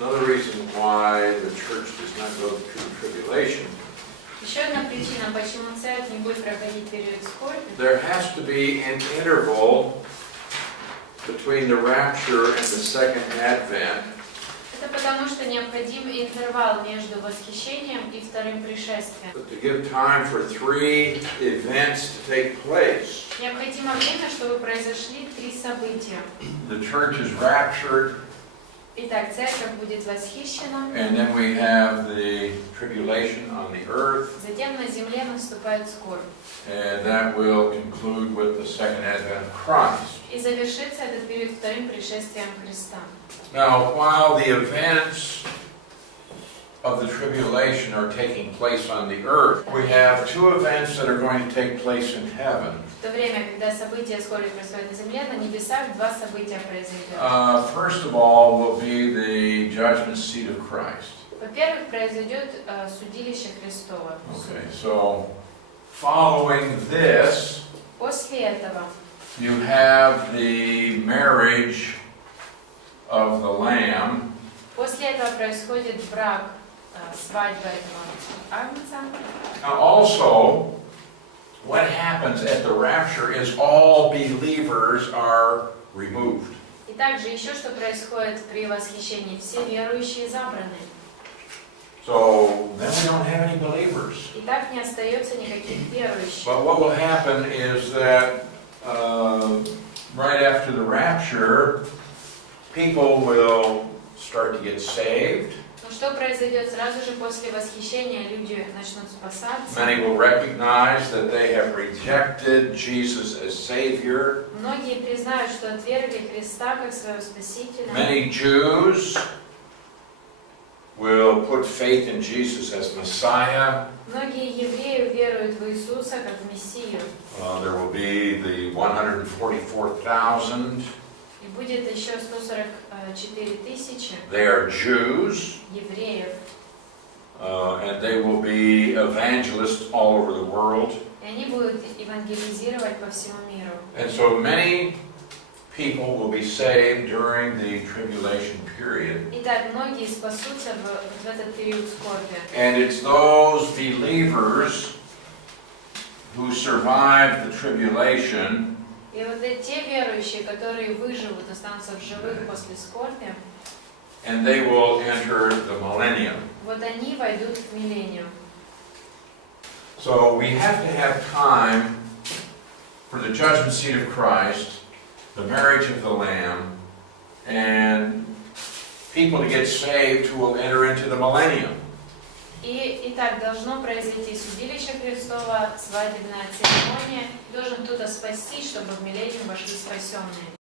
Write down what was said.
Another reason why the church does not go through tribulation. Еще одна причина, почему церковь не будет проходить период скорби. There has to be an interval between the rapture and the second advent. Это потому, что необходим интервал между восхищением и вторым пришествием. To give time for 3 events to take place. Необходимо время, чтобы произошли 3 события. The church is raptured. Итак, церковь будет восхищена. And then we have the tribulation on the earth. Затем на земле наступает скорбь. And that will conclude with the second advent of Christ. И завершится этот период вторым пришествием Христа. Now, while the events of the tribulation are taking place on the earth, we have 2 events that are going to take place in heaven. В то время, когда события скорби происходят на земле, на небесах 2 события произойдет. First of all will be the judgment seat of Christ. Во-первых, произойдет судилище Христово. Okay, so following this, После этого you have the marriage of the Lamb. После этого происходит брак, свадьба этого агнца. Now also, what happens at the rapture is all believers are removed. И также еще что происходит при восхищении, все верующие забраны. So then we don't have any believers. И так не остается никаких верующих. But what will happen is that right after the rapture, people will start to get saved. Но что произойдет сразу же после восхищения? Люди начнут спасаться. Many will recognize that they have rejected Jesus as Savior. Многие признают, что отвергли Христа как своего Спасителя. Many Jews will put faith in Jesus as Messiah. Многие евреи веруют в Иисуса как в Мессию. There will be the 144,000. И будет еще 144 тысячи They are Jews, евреев. and they will be evangelists all over the world. И они будут евангелизировать по всему миру. And so many people will be saved during the tribulation period. Итак, многие спасутся в этот период скорби. And it's those believers who survive the tribulation. И вот те верующие, которые выживут, останутся в живых после скорби, And they will enter the millennium. вот они войдут в миллениум. So we have to have time for the judgment seat of Christ, the marriage of the Lamb, and people to get saved who will enter into the millennium. И так должно произойти судилище Христова, свадебная церемония. Должен кто-то спасти, чтобы в миллениум вошли спасенные.